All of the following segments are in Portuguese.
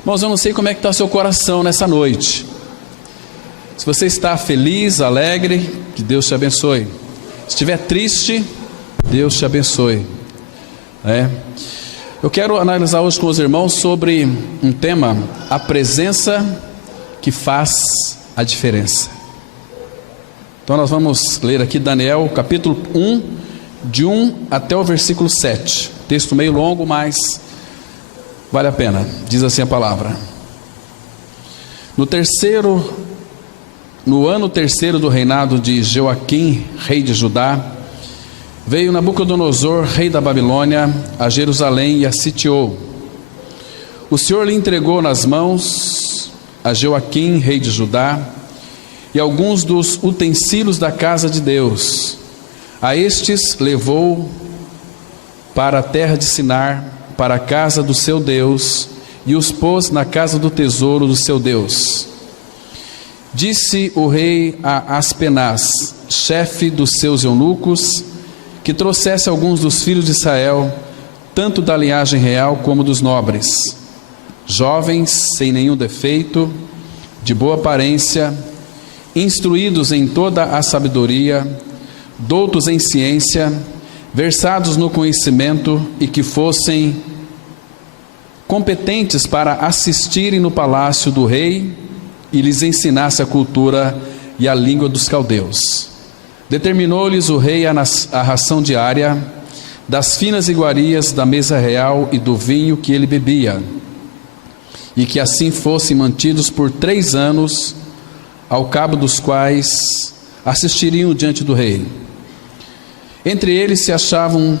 Irmãos, eu não sei como é que está o seu coração nessa noite. Se você está feliz, alegre, que Deus te abençoe. Se estiver triste, Deus te abençoe. Eu quero analisar hoje com os irmãos sobre um tema: a presença que faz a diferença. Então nós vamos ler aqui Daniel capítulo 1, de 1 até o versículo 7. Texto meio longo, mas vale a pena. Diz assim a palavra: No ano terceiro do reinado de Joaquim, rei de Judá, veio Nabucodonosor, rei da Babilônia, a Jerusalém e a sitiou. O Senhor lhe entregou nas mãos a Joaquim, rei de Judá, e alguns dos utensílios da casa de Deus. A estes levou para a terra de Sinar, para a casa do seu Deus, e os pôs na casa do tesouro do seu Deus. Disse o rei a Aspenaz, chefe dos seus eunucos, que trouxesse alguns dos filhos de Israel, tanto da linhagem real como dos nobres, jovens, sem nenhum defeito, de boa aparência, instruídos em toda a sabedoria, doutos em ciência, versados no conhecimento, e que fossem competentes para assistirem no palácio do rei e lhes ensinasse a cultura e a língua dos caldeus. Determinou-lhes o rei a ração diária das finas iguarias da mesa real e do vinho que ele bebia, e que assim fossem mantidos por 3 anos, ao cabo dos quais assistiriam diante do rei. Entre eles se achavam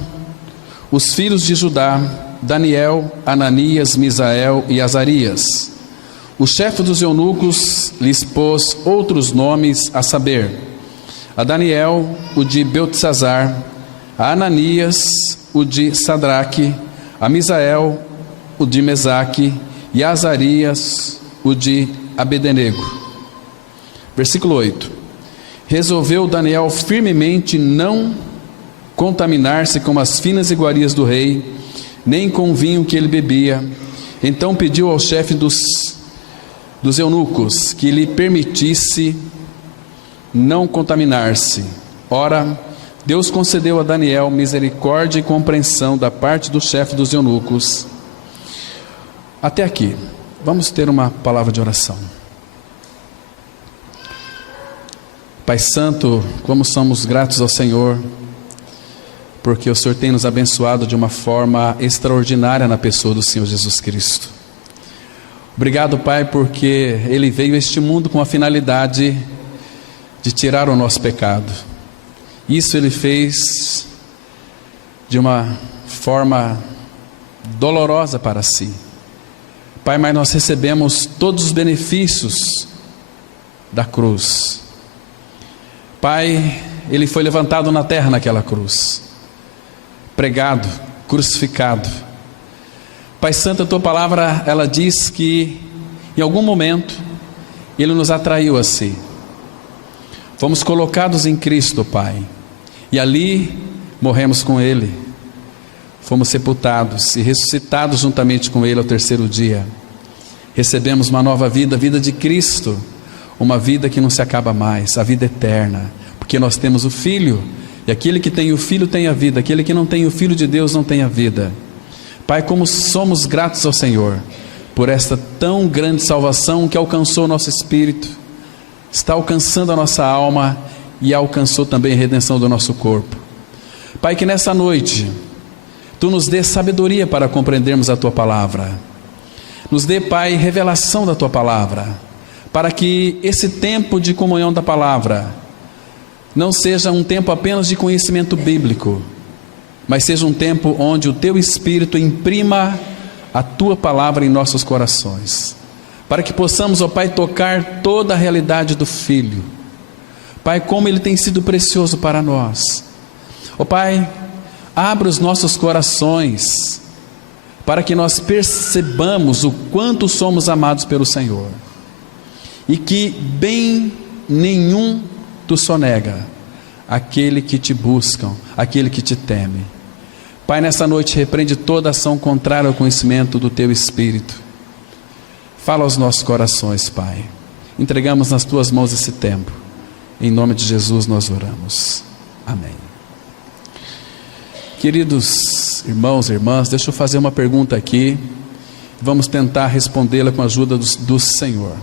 os filhos de Judá, Daniel, Ananias, Misael e Azarias. O chefe dos eunucos lhes pôs outros nomes, a saber: a Daniel, o de Beltesazar; a Ananias, o de Sadraque; a Misael, o de Mesaque; e a Azarias, o de Abednego. Versículo 8: Resolveu Daniel firmemente não contaminar-se com as finas iguarias do rei, nem com o vinho que ele bebia. Então pediu ao chefe dos eunucos que lhe permitisse não contaminar-se. Ora, Deus concedeu a Daniel misericórdia e compreensão da parte do chefe dos eunucos. Até aqui, vamos ter uma palavra de oração. Pai Santo, como somos gratos ao Senhor, porque o Senhor tem nos abençoado de uma forma extraordinária na pessoa do Senhor Jesus Cristo. Obrigado, Pai, porque Ele veio a este mundo com a finalidade de tirar o nosso pecado. Isso Ele fez de uma forma dolorosa para si. Pai, mas nós recebemos todos os benefícios da cruz. Pai, Ele foi levantado na terra naquela cruz, pregado, crucificado. Pai Santo, a Tua palavra, ela diz que em algum momento Ele nos atraiu a Si. Fomos colocados em Cristo, Pai, e ali morremos com Ele. Fomos sepultados e ressuscitados juntamente com Ele ao terceiro dia. Recebemos uma nova vida, a vida de Cristo, uma vida que não se acaba mais, a vida eterna, porque nós temos o Filho, e aquele que tem o Filho tem a vida, aquele que não tem o Filho de Deus não tem a vida. Pai, como somos gratos ao Senhor por esta tão grande salvação que alcançou o nosso espírito, está alcançando a nossa alma e alcançou também a redenção do nosso corpo. Pai, que nessa noite Tu nos dê sabedoria para compreendermos a Tua palavra. Nos dê, Pai, revelação da Tua palavra, para que esse tempo de comunhão da palavra não seja um tempo apenas de conhecimento bíblico, mas seja um tempo onde o Teu Espírito imprima a Tua palavra em nossos corações, para que possamos, ó Pai, tocar toda a realidade do Filho. Pai, como Ele tem sido precioso para nós. Ó Pai, abra os nossos corações, para que nós percebamos o quanto somos amados pelo Senhor, e que bem nenhum Tu sonega aquele que Te buscam, aquele que Te teme. Pai, nessa noite repreende toda ação contrária ao conhecimento do Teu Espírito. Fala aos nossos corações, Pai. Entregamos nas Tuas mãos esse tempo. Em nome de Jesus nós oramos. Amém. Queridos irmãos e irmãs, deixa eu fazer uma pergunta aqui. Vamos tentar respondê-la com a ajuda do Senhor.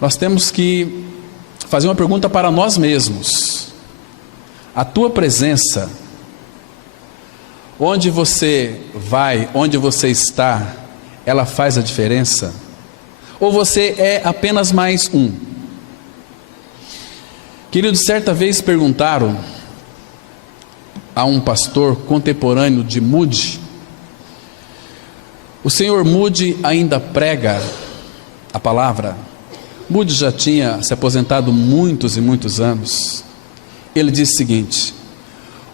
Nós temos que fazer uma pergunta para nós mesmos. A tua presença, onde você vai, onde você está, ela faz a diferença? Ou você é apenas mais um? Queridos, certa vez perguntaram a um pastor contemporâneo de Moody: o senhor Moody ainda prega a palavra? Moody já tinha se aposentado muitos e muitos anos. Ele disse o seguinte: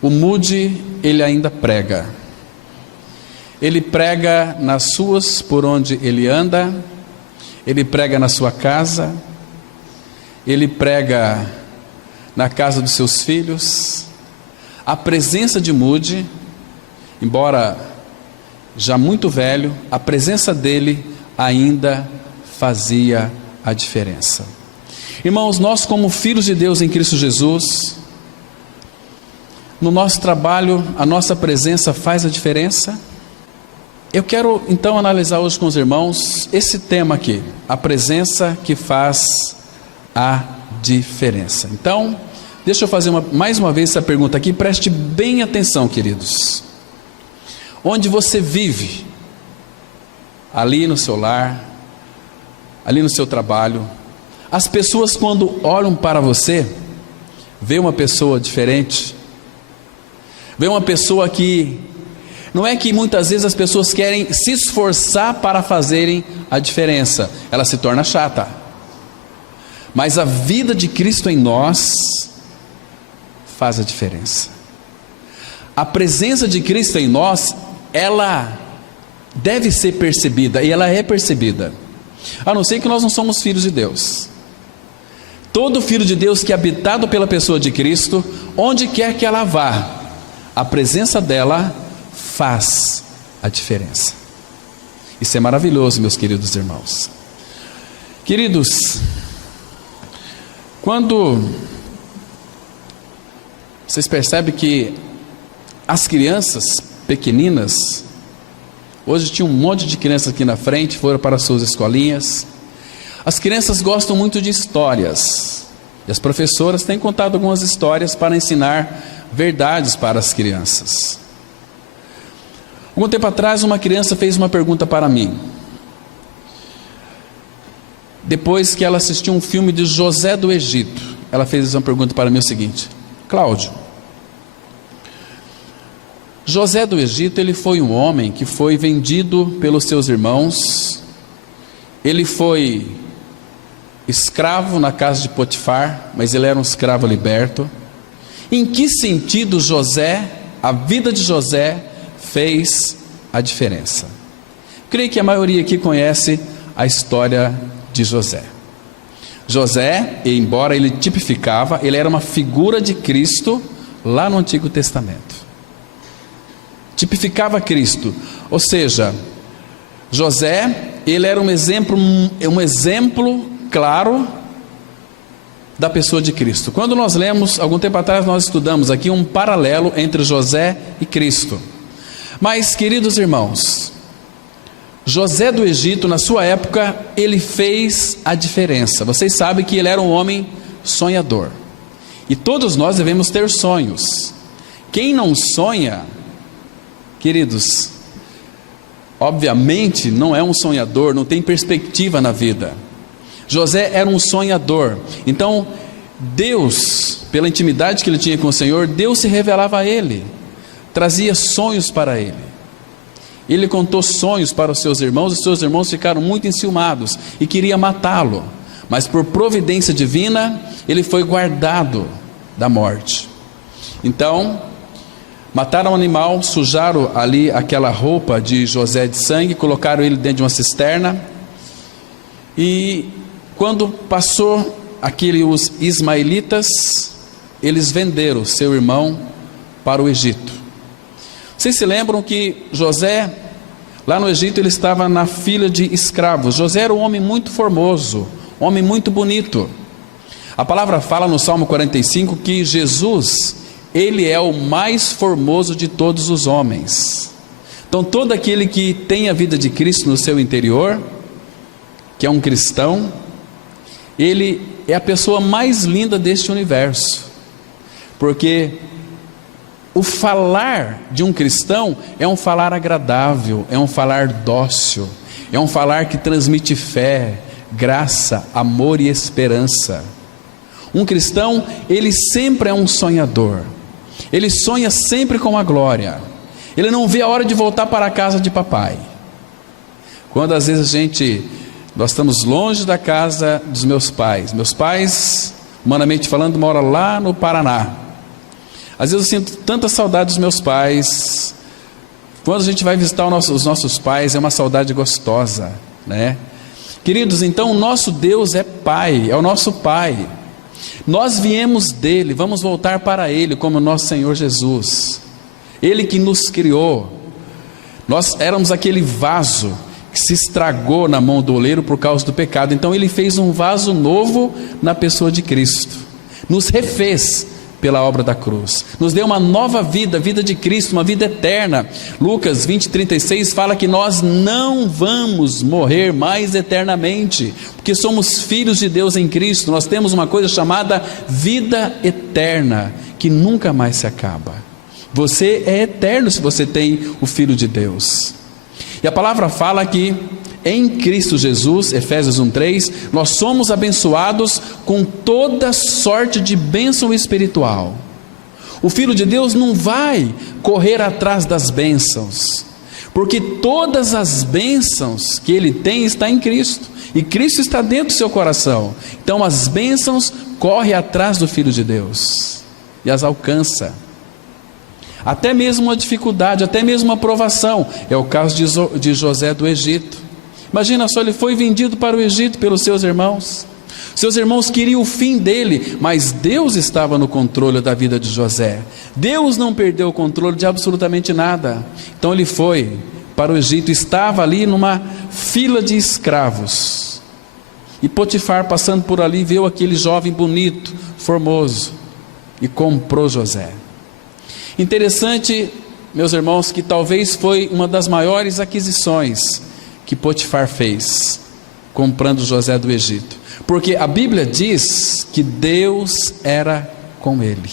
o Moody, ele ainda prega. Ele prega nas ruas por onde ele anda, ele prega na sua casa, ele prega na casa dos seus filhos. A presença de Moody, embora já muito velho, a presença dele ainda fazia a diferença. Irmãos, nós como filhos de Deus em Cristo Jesus, no nosso trabalho, a nossa presença faz a diferença? Eu quero então analisar hoje com os irmãos esse tema aqui, a presença que faz a diferença. Então, deixa eu fazer mais uma vez essa pergunta aqui, preste bem atenção, queridos. Onde você vive, ali no seu lar, ali no seu trabalho, as pessoas quando olham para você, vê uma pessoa diferente, vê uma pessoa que, não é que muitas vezes as pessoas querem se esforçar para fazerem a diferença, ela se torna chata, mas a vida de Cristo em nós faz a diferença. A presença de Cristo em nós, ela deve ser percebida, e ela é percebida, a não ser que nós não somos filhos de Deus. Todo filho de Deus que é habitado pela pessoa de Cristo, onde quer que ela vá, a presença dela faz a diferença. Isso é maravilhoso, meus queridos irmãos. Queridos, quando vocês percebem que as crianças pequeninas, hoje tinha um monte de crianças aqui na frente, foram para as suas escolinhas. As crianças gostam muito de histórias, e as professoras têm contado algumas histórias para ensinar verdades para as crianças. Algum tempo atrás, uma criança fez uma pergunta para mim, depois que ela assistiu um filme de José do Egito. Ela fez uma pergunta para mim, o seguinte: Cláudio, José do Egito, ele foi um homem que foi vendido pelos seus irmãos, ele foi escravo na casa de Potifar, mas ele era um escravo liberto. Em que sentido José, a vida de José, fez a diferença? Creio que a maioria aqui conhece a história de José. José, embora ele tipificava, ele era uma figura de Cristo lá no Antigo Testamento. Tipificava Cristo, ou seja, José, ele era um exemplo claro da pessoa de Cristo. Quando nós lemos, algum tempo atrás nós estudamos aqui um paralelo entre José e Cristo. Mas, queridos irmãos, José do Egito, na sua época, ele fez a diferença. Vocês sabem que ele era um homem sonhador, e todos nós devemos ter sonhos. Quem não sonha, queridos, obviamente não é um sonhador, não tem perspectiva na vida. José era um sonhador. Então Deus, pela intimidade que ele tinha com o Senhor, Deus se revelava a ele, trazia sonhos para ele. Ele contou sonhos para os seus irmãos ficaram muito enciumados e queriam matá-lo, mas por providência divina, ele foi guardado da morte. Então, mataram o animal, sujaram ali aquela roupa de José de sangue, colocaram ele dentro de uma cisterna, e quando passou os ismaelitas, eles venderam seu irmão para o Egito. Vocês se lembram que José, Lá no Egito ele estava na fila de escravos. José era um homem muito formoso, um homem muito bonito. A palavra fala no Salmo 45 que Jesus, ele é o mais formoso de todos os homens. Então todo aquele que tem a vida de Cristo no seu interior, que é um cristão, ele é a pessoa mais linda deste universo, porque o falar de um cristão é um falar agradável, é um falar dócil, é um falar que transmite fé, graça, amor e esperança. Um cristão, ele sempre é um sonhador, ele sonha sempre com a glória, ele não vê a hora de voltar para a casa de papai. Quando às vezes nós estamos longe da casa dos meus pais, humanamente falando, moram lá no Paraná. Às vezes eu sinto tanta saudade dos meus pais. Quando a gente vai visitar os nossos pais, é uma saudade gostosa, né? Queridos, então o nosso Deus é Pai, é o nosso Pai. Nós viemos dele, vamos voltar para ele como nosso Senhor Jesus. Ele que nos criou. Nós éramos aquele vaso que se estragou na mão do oleiro por causa do pecado. Então ele fez um vaso novo na pessoa de Cristo, nos refez pela obra da cruz, nos deu uma nova vida, vida de Cristo, uma vida eterna. Lucas 20:36 fala que nós não vamos morrer mais eternamente, porque somos filhos de Deus em Cristo. Nós temos uma coisa chamada vida eterna, que nunca mais se acaba. Você é eterno se você tem o Filho de Deus. E a palavra fala que em Cristo Jesus, Efésios 1:3, nós somos abençoados com toda sorte de bênção espiritual. O Filho de Deus não vai correr atrás das bênçãos, porque todas as bênçãos que ele tem está em Cristo, e Cristo está dentro do seu coração. Então as bênçãos correm atrás do Filho de Deus e as alcança. Até mesmo uma dificuldade, até mesmo uma provação. É o caso de José do Egito. Imagina só, ele foi vendido para o Egito pelos seus irmãos. Seus irmãos queriam o fim dele, mas Deus estava no controle da vida de José. Deus não perdeu o controle de absolutamente nada. Então ele foi para o Egito, estava ali numa fila de escravos. E Potifar, passando por ali, viu aquele jovem bonito, formoso, e comprou José. Interessante, meus irmãos, que talvez foi uma das maiores aquisições que Potifar fez, comprando José do Egito, porque a Bíblia diz que Deus era com ele.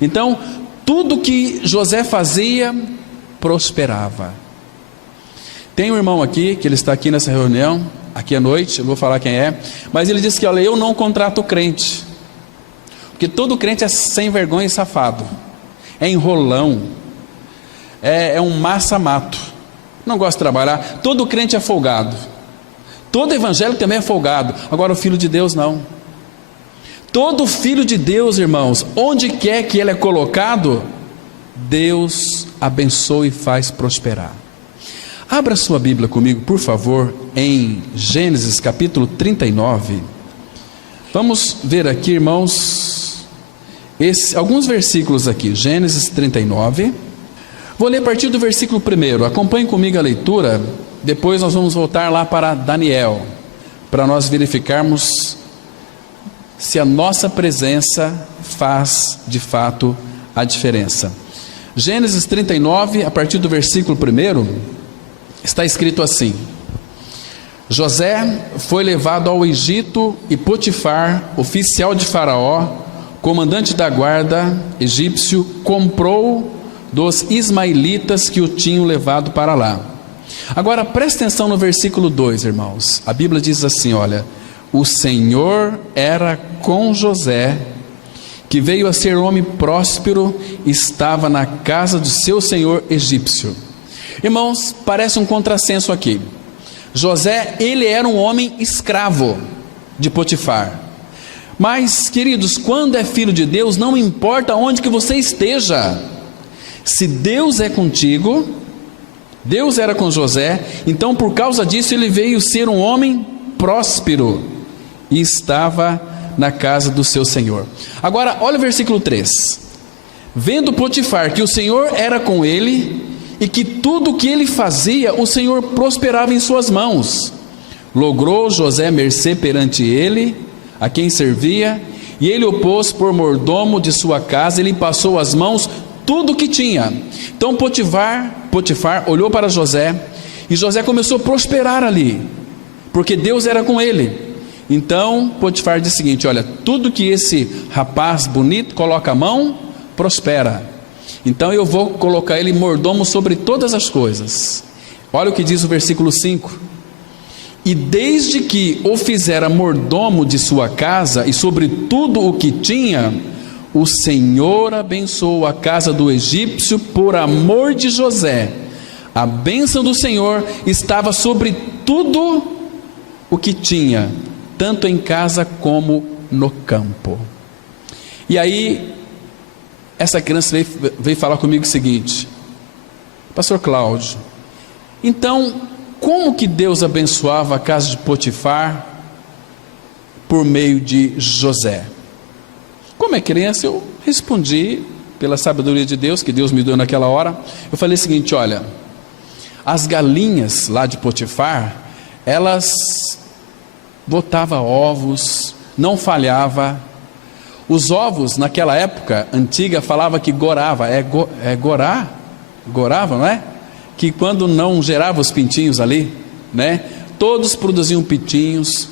Então tudo que José fazia prosperava. Tem um irmão aqui, que ele está aqui nessa reunião, aqui à noite, eu vou falar quem é, mas ele disse que, olha, eu não contrato crente, porque todo crente é sem vergonha e safado, é enrolão, é um massa-mato, não gosta de trabalhar. Todo crente é folgado, todo evangélico também é folgado. Agora o Filho de Deus não. Todo filho de Deus, irmãos, onde quer que ele é colocado, Deus abençoa e faz prosperar. Abra sua Bíblia comigo, por favor, em Gênesis capítulo 39. Vamos ver aqui, irmãos, alguns versículos aqui. Gênesis 39. Vou ler a partir do versículo 1, acompanhe comigo a leitura, depois nós vamos voltar lá para Daniel, para nós verificarmos se a nossa presença faz de fato a diferença. Gênesis 39, a partir do versículo 1, está escrito assim: José foi levado ao Egito e Potifar, oficial de Faraó, comandante da guarda egípcio, comprou dos ismaelitas que o tinham levado para lá. Agora preste atenção no versículo 2, irmãos. A Bíblia diz assim, olha: o Senhor era com José, que veio a ser homem próspero, estava na casa do seu senhor egípcio. Irmãos, parece um contrassenso aqui. José, ele era um homem escravo de Potifar. Mas, queridos, quando é filho de Deus, não importa onde que você esteja, se Deus é contigo, Deus era com José, então por causa disso ele veio ser um homem próspero e estava na casa do seu senhor. Agora olha o versículo 3: vendo Potifar que o Senhor era com ele e que tudo o que ele fazia, o Senhor prosperava em suas mãos. Logrou José mercê perante ele, a quem servia, e ele o pôs por mordomo de sua casa, ele passou as mãos tudo o que tinha. Então Potifar olhou para José, e José começou a prosperar ali, porque Deus era com ele. Então Potifar disse o seguinte: olha, tudo que esse rapaz bonito coloca a mão, prospera. Então eu vou colocar ele mordomo sobre todas as coisas. Olha o que diz o versículo 5: e desde que o fizera mordomo de sua casa e sobre tudo o que tinha, o Senhor abençoou a casa do egípcio por amor de José. A bênção do Senhor estava sobre tudo o que tinha, tanto em casa como no campo. E aí essa criança veio falar comigo o seguinte: pastor Cláudio, então como que Deus abençoava a casa de Potifar por meio de José? Como é criança, eu respondi pela sabedoria de Deus, que Deus me deu naquela hora. Eu falei o seguinte: olha, as galinhas lá de Potifar, elas botavam ovos, não falhava. Os ovos naquela época antiga falava que gorava, gorava, não é? Que quando não gerava os pintinhos ali, né? Todos produziam pintinhos.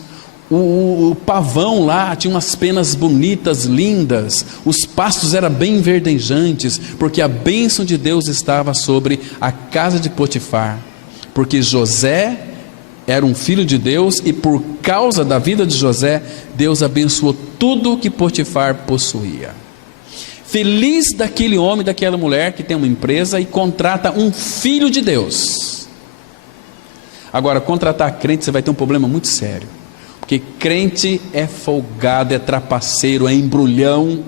O pavão lá tinha umas penas bonitas, lindas. Os pastos eram bem verdejantes, porque a bênção de Deus estava sobre a casa de Potifar, porque José era um filho de Deus, e por causa da vida de José, Deus abençoou tudo que Potifar possuía. Feliz daquele homem, daquela mulher que tem uma empresa e contrata um filho de Deus. Agora, contratar crente, você vai ter um problema muito sério, porque crente é folgado, é trapaceiro, é embrulhão,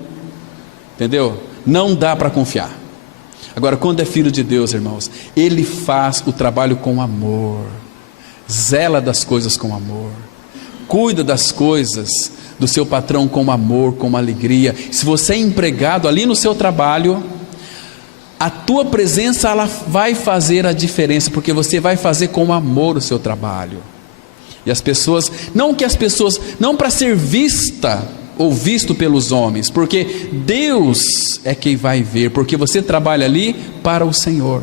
entendeu? Não dá para confiar. Agora, quando é filho de Deus, irmãos, ele faz o trabalho com amor, zela das coisas com amor, cuida das coisas do seu patrão com amor, com alegria. Se você é empregado ali no seu trabalho, a tua presença ela vai fazer a diferença, porque você vai fazer com amor o seu trabalho. E as pessoas, não para ser vista ou visto pelos homens, porque Deus é quem vai ver, porque você trabalha ali para o Senhor.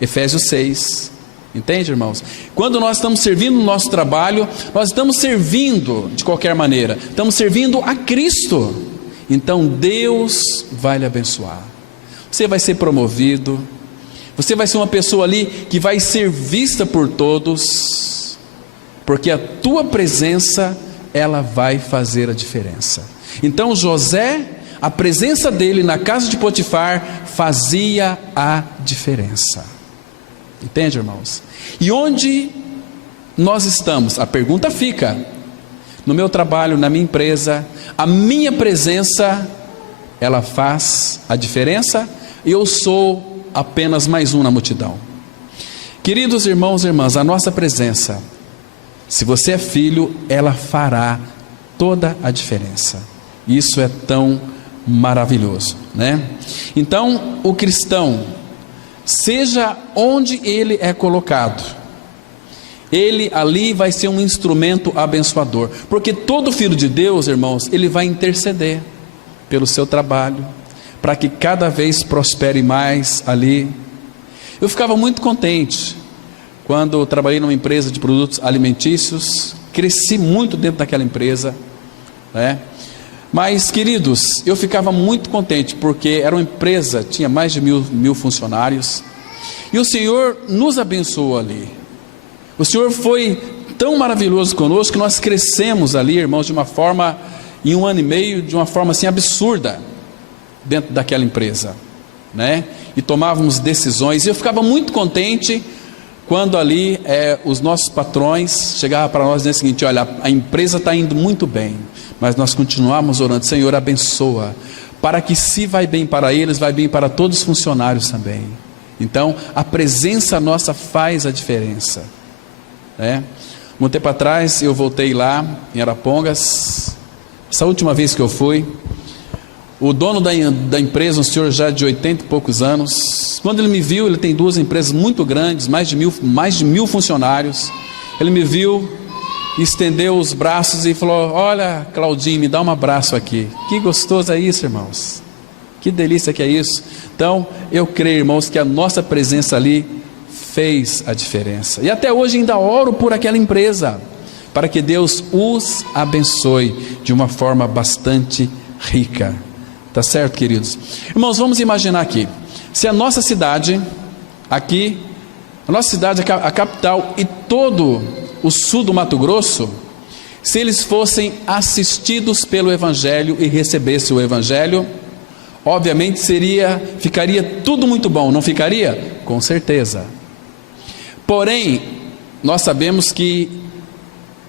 Efésios 6, entende, irmãos? Quando nós estamos servindo no nosso trabalho, nós estamos servindo de qualquer maneira, estamos servindo a Cristo. Então Deus vai lhe abençoar, você vai ser promovido, você vai ser uma pessoa ali que vai ser vista por todos, porque a tua presença ela vai fazer a diferença. Então José, a presença dele na casa de Potifar fazia a diferença. Entende, irmãos? E onde nós estamos? A pergunta fica: no meu trabalho, na minha empresa, a minha presença ela faz a diferença? Eu sou apenas mais um na multidão? Queridos irmãos e irmãs, a nossa presença, se você é filho, ela fará toda a diferença. Isso é tão maravilhoso, né? Então, o cristão, seja onde ele é colocado, ele ali vai ser um instrumento abençoador, porque todo filho de Deus, irmãos, ele vai interceder pelo seu trabalho, para que cada vez prospere mais ali. Eu ficava muito contente quando eu trabalhei numa empresa de produtos alimentícios, cresci muito dentro daquela empresa, né? Mas, queridos, eu ficava muito contente, porque era uma empresa, tinha mais de mil funcionários, e o Senhor nos abençoou ali. O Senhor foi tão maravilhoso conosco, que nós crescemos ali, irmãos, de uma forma, em 1 ano e meio, de uma forma assim absurda, dentro daquela empresa, né? E tomávamos decisões, e eu ficava muito contente quando ali os nossos patrões chegavam para nós e diziam o seguinte: olha, a empresa está indo muito bem, mas nós continuamos orando, Senhor, abençoa, para que se vai bem para eles, vai bem para todos os funcionários também. Então a presença nossa faz a diferença, né? Um tempo atrás eu voltei lá em Arapongas, essa última vez que eu fui, o dono da empresa, um senhor já de 80 e poucos anos. Quando ele me viu, ele tem 2 empresas muito grandes, mais de 1000 funcionários. Ele me viu, estendeu os braços e falou: olha, Claudinho, me dá um abraço aqui. Que gostoso é isso, irmãos. Que delícia que é isso. Então, eu creio, irmãos, que a nossa presença ali fez a diferença. E até hoje ainda oro por aquela empresa, para que Deus os abençoe de uma forma bastante rica. Tá certo, queridos? Irmãos, vamos imaginar aqui, se a nossa cidade, aqui, a capital e todo o sul do Mato Grosso, se eles fossem assistidos pelo Evangelho e recebessem o Evangelho, obviamente ficaria tudo muito bom, não ficaria? Com certeza. Porém, nós sabemos que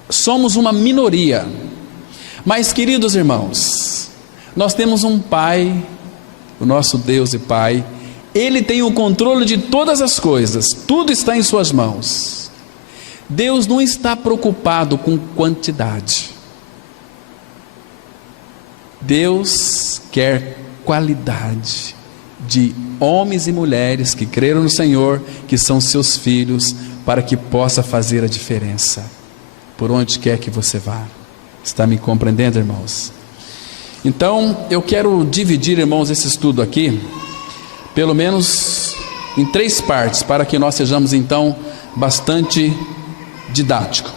somos uma minoria. Mas, queridos irmãos, nós temos um Pai, o nosso Deus e Pai. Ele tem o controle de todas as coisas, tudo está em suas mãos. Deus não está preocupado com quantidade. Deus quer qualidade de homens e mulheres que creram no Senhor, que são seus filhos, para que possa fazer a diferença por onde quer que você vá. Está me compreendendo, irmãos? Então, eu quero dividir, irmãos, esse estudo aqui, pelo menos em 3 partes, para que nós sejamos, então, bastante didático.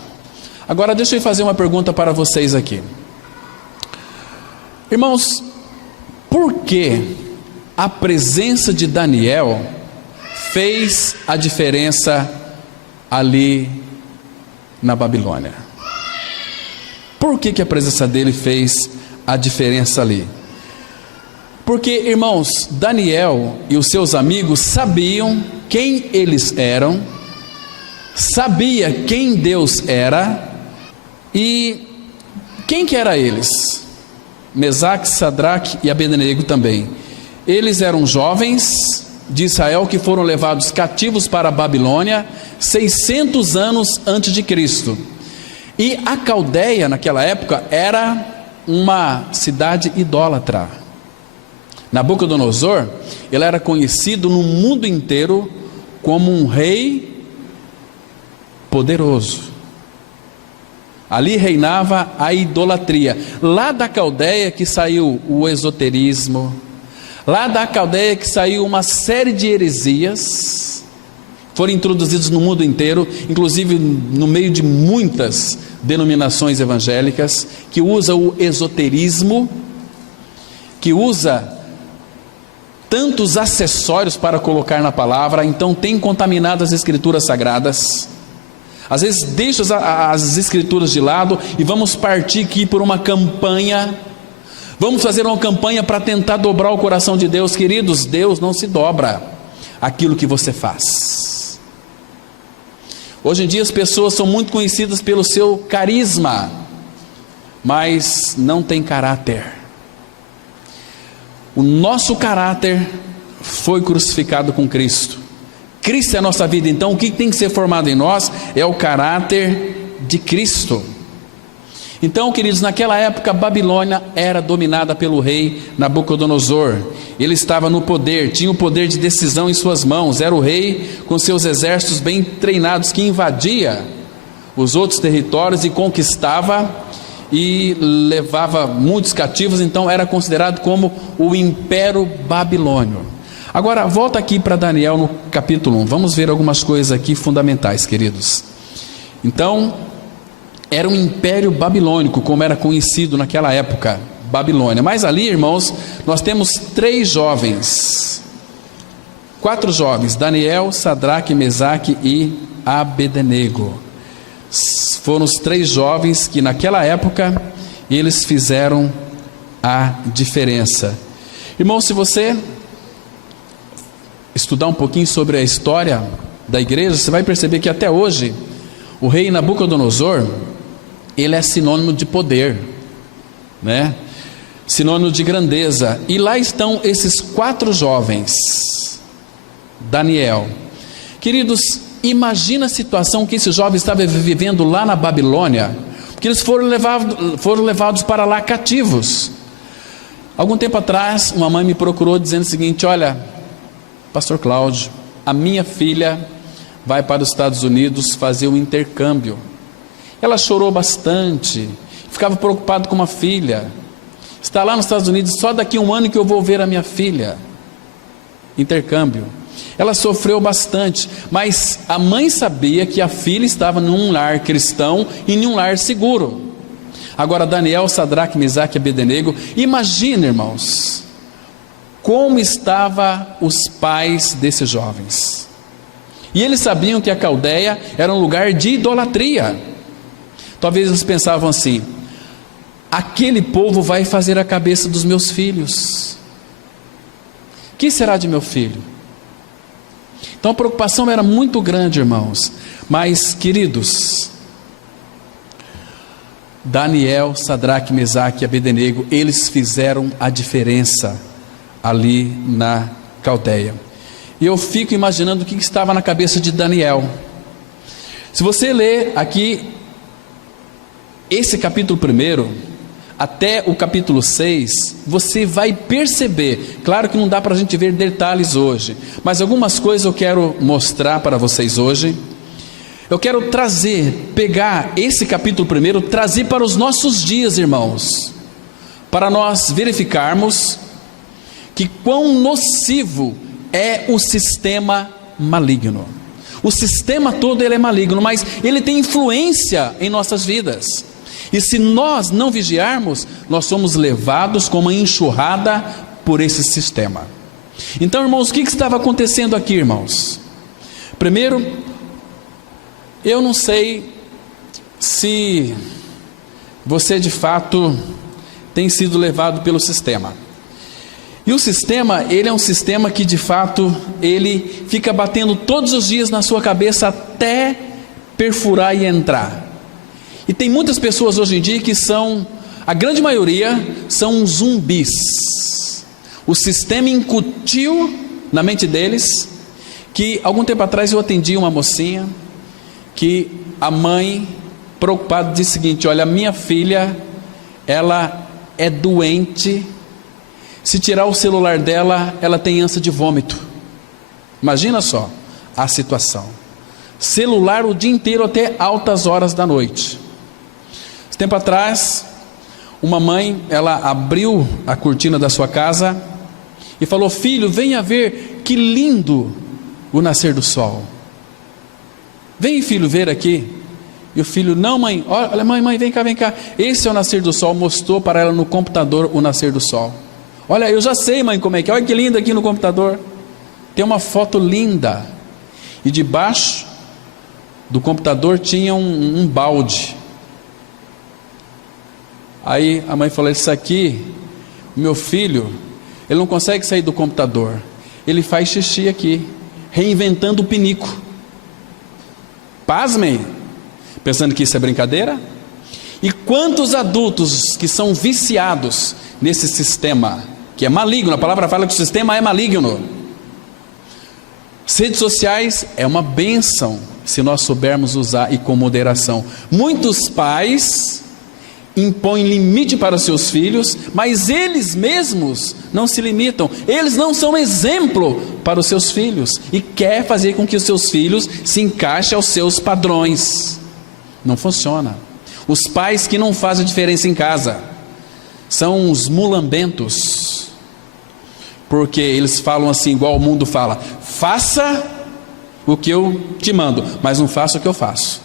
Agora, deixa eu fazer uma pergunta para vocês aqui. Irmãos, por que a presença de Daniel fez a diferença ali na Babilônia? Por que a presença dele fez a diferença ali? Porque, irmãos, Daniel e os seus amigos sabiam quem eles eram, sabia quem Deus era. E quem que era eles? Mesaque, Sadraque e Abednego também. Eles eram jovens de Israel que foram levados cativos para a Babilônia 600 anos antes de Cristo. E a Caldeia naquela época era uma cidade idólatra. Nabucodonosor, ele era conhecido no mundo inteiro como um rei poderoso. Ali reinava a idolatria. Lá da Caldeia que saiu o esoterismo, lá da Caldeia que saiu uma série de heresias, foram introduzidos no mundo inteiro, inclusive no meio de muitas denominações evangélicas, que usa o esoterismo, que usa tantos acessórios para colocar na palavra, então tem contaminado as escrituras sagradas. Às vezes deixa as escrituras de lado e vamos partir aqui por uma campanha. Vamos fazer uma campanha para tentar dobrar o coração de Deus. Queridos, Deus não se dobra aquilo que você faz. Hoje em dia as pessoas são muito conhecidas pelo seu carisma, mas não tem caráter. O nosso caráter foi crucificado com Cristo. Cristo é a nossa vida, então o que tem que ser formado em nós é o caráter de Cristo. Então, queridos, naquela época a Babilônia era dominada pelo rei Nabucodonosor. Ele estava no poder, tinha o poder de decisão em suas mãos, era o rei com seus exércitos bem treinados, que invadia os outros territórios e conquistava e levava muitos cativos. Então era considerado como o Império Babilônio. Agora, volta aqui para Daniel no capítulo 1, vamos ver algumas coisas aqui fundamentais, queridos. Então, era um império babilônico, como era conhecido naquela época, Babilônia. Mas ali, irmãos, nós temos 4 jovens, Daniel, Sadraque, Mesaque e Abednego. Foram os 3 jovens que naquela época, eles fizeram a diferença. Irmão, se você estudar um pouquinho sobre a história da igreja, você vai perceber que até hoje o rei Nabucodonosor, ele é sinônimo de poder, né? Sinônimo de grandeza. E lá estão esses 4 jovens. Daniel, queridos, imagina a situação que esse jovem estava vivendo lá na Babilônia, porque eles foram levados para lá cativos. Algum tempo atrás, uma mãe me procurou dizendo o seguinte: olha, pastor Cláudio, a minha filha vai para os Estados Unidos fazer um intercâmbio. Ela chorou bastante, ficava preocupada com uma filha. Está lá nos Estados Unidos, só daqui a um ano que eu vou ver a minha filha. Intercâmbio. Ela sofreu bastante, mas a mãe sabia que a filha estava num lar cristão e em um lar seguro. Agora Daniel, Sadraque, Mesaque e Abednego, imagina, irmãos, como estavam os pais desses jovens. E eles sabiam que a Caldeia era um lugar de idolatria. Talvez eles pensavam assim: aquele povo vai fazer a cabeça dos meus filhos. O que será de meu filho? Então a preocupação era muito grande, irmãos. Mas, queridos, Daniel, Sadraque, Mesaque e Abednego, eles fizeram a diferença ali na Caldeia. E eu fico imaginando o que estava na cabeça de Daniel. Se você ler aqui esse capítulo 1 até o capítulo 6, você vai perceber, claro que não dá para a gente ver detalhes hoje, mas algumas coisas eu quero mostrar para vocês hoje. Eu quero pegar esse capítulo 1, trazer para os nossos dias, irmãos, para nós verificarmos que quão nocivo é o sistema maligno. O sistema todo ele é maligno, mas ele tem influência em nossas vidas. E se nós não vigiarmos, nós somos levados como uma enxurrada por esse sistema. Então, irmãos, o que estava acontecendo aqui, irmãos? Primeiro, eu não sei se você de fato tem sido levado pelo sistema. E o sistema, ele é um sistema que de fato, ele fica batendo todos os dias na sua cabeça até perfurar e entrar. E tem muitas pessoas hoje em dia que a grande maioria são zumbis. O sistema incutiu na mente deles, que algum tempo atrás eu atendi uma mocinha, que a mãe, preocupada, disse o seguinte: olha, minha filha, ela é doente, se tirar o celular dela, ela tem ânsia de vômito. Imagina só a situação. Celular o dia inteiro até altas horas da noite. Tempo atrás, uma mãe, ela abriu a cortina da sua casa e falou: filho, venha ver que lindo o nascer do sol. Vem, filho, ver aqui. E o filho: não, mãe, olha, mãe, vem cá. Esse é o nascer do sol. Mostrou para ela no computador o nascer do sol. Olha, eu já sei, mãe, como é que é. Olha que lindo aqui no computador. Tem uma foto linda. E debaixo do computador tinha um balde. Aí a mãe falou: isso aqui, o meu filho, ele não consegue sair do computador, ele faz xixi aqui, reinventando o pinico. Pasmem, pensando que isso é brincadeira. E quantos adultos que são viciados nesse sistema, que é maligno, a palavra fala que o sistema é maligno. As redes sociais é uma bênção, se nós soubermos usar e com moderação. Muitos pais impõem limite para os seus filhos, mas eles mesmos não se limitam. Eles não são exemplo para os seus filhos e quer fazer com que os seus filhos se encaixem aos seus padrões. Não funciona. Os pais que não fazem diferença em casa são os mulambentos, porque eles falam assim, igual o mundo fala: faça o que eu te mando, mas não faça o que eu faço.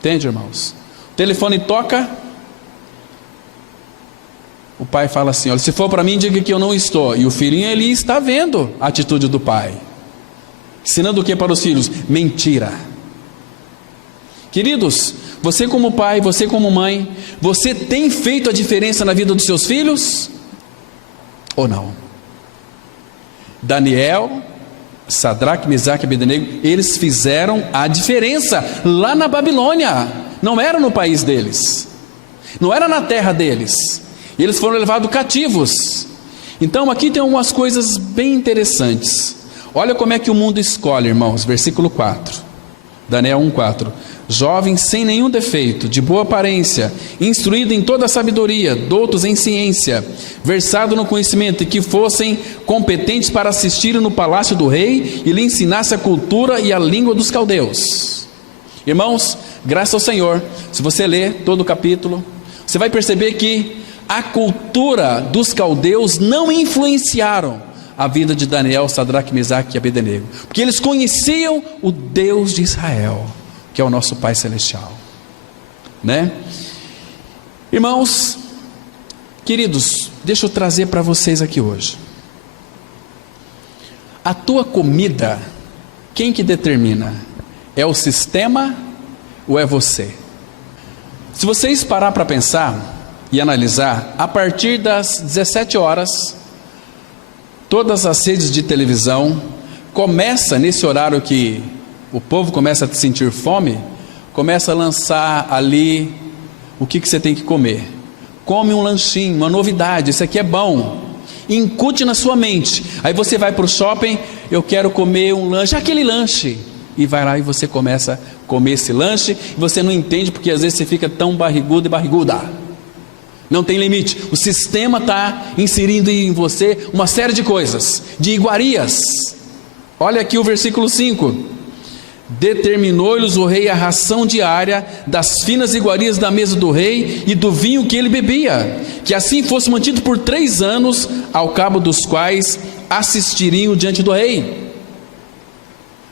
Entende, irmãos? O telefone toca, o pai fala assim: olha, se for para mim, diga que eu não estou. E o filhinho, ele está vendo a atitude do pai, ensinando o que para os filhos? Mentira. Queridos, você como pai, você como mãe, você tem feito a diferença na vida dos seus filhos? Ou não? Daniel, Sadraque, Mesaque e Abednego, eles fizeram a diferença lá na Babilônia. Não era no país deles, não era na terra deles, e eles foram levados cativos. Então aqui tem algumas coisas bem interessantes. Olha como é que o mundo escolhe, irmãos. Versículo 4, Daniel 1:4. jovem sem nenhum defeito, de boa aparência, instruído em toda a sabedoria, doutos em ciência, versado no conhecimento, e que fossem competentes para assistir no palácio do rei e lhe ensinasse a cultura e a língua dos caldeus. Irmãos, graças ao Senhor, se você ler todo o capítulo, você vai perceber que a cultura dos caldeus não influenciaram a vida de Daniel, Sadraque, Mesaque e Abednego, porque eles conheciam o Deus de Israel, que é o nosso Pai Celestial, né? Irmãos, queridos, deixa eu trazer para vocês aqui hoje. A tua comida, quem que determina? É o sistema ou é você? Se vocês parar para pensar e analisar, a partir das 17 horas, todas as redes de televisão começam, nesse horário que o povo começa a sentir fome, começa a lançar ali o que você tem que comer. Come um lanchinho, uma novidade, isso aqui é bom. Incute na sua mente. Aí você vai para o shopping, eu quero comer um lanche, aquele lanche. E vai lá e você começa a comer esse lanche, e você não entende, porque às vezes você fica tão barrigudo e barriguda. Não tem limite. O sistema está inserindo em você uma série de coisas, de iguarias. Olha aqui o versículo 5. Determinou-lhes o rei a ração diária das finas iguarias da mesa do rei e do vinho que ele bebia, que assim fosse mantido por 3 anos, ao cabo dos quais assistiriam diante do rei.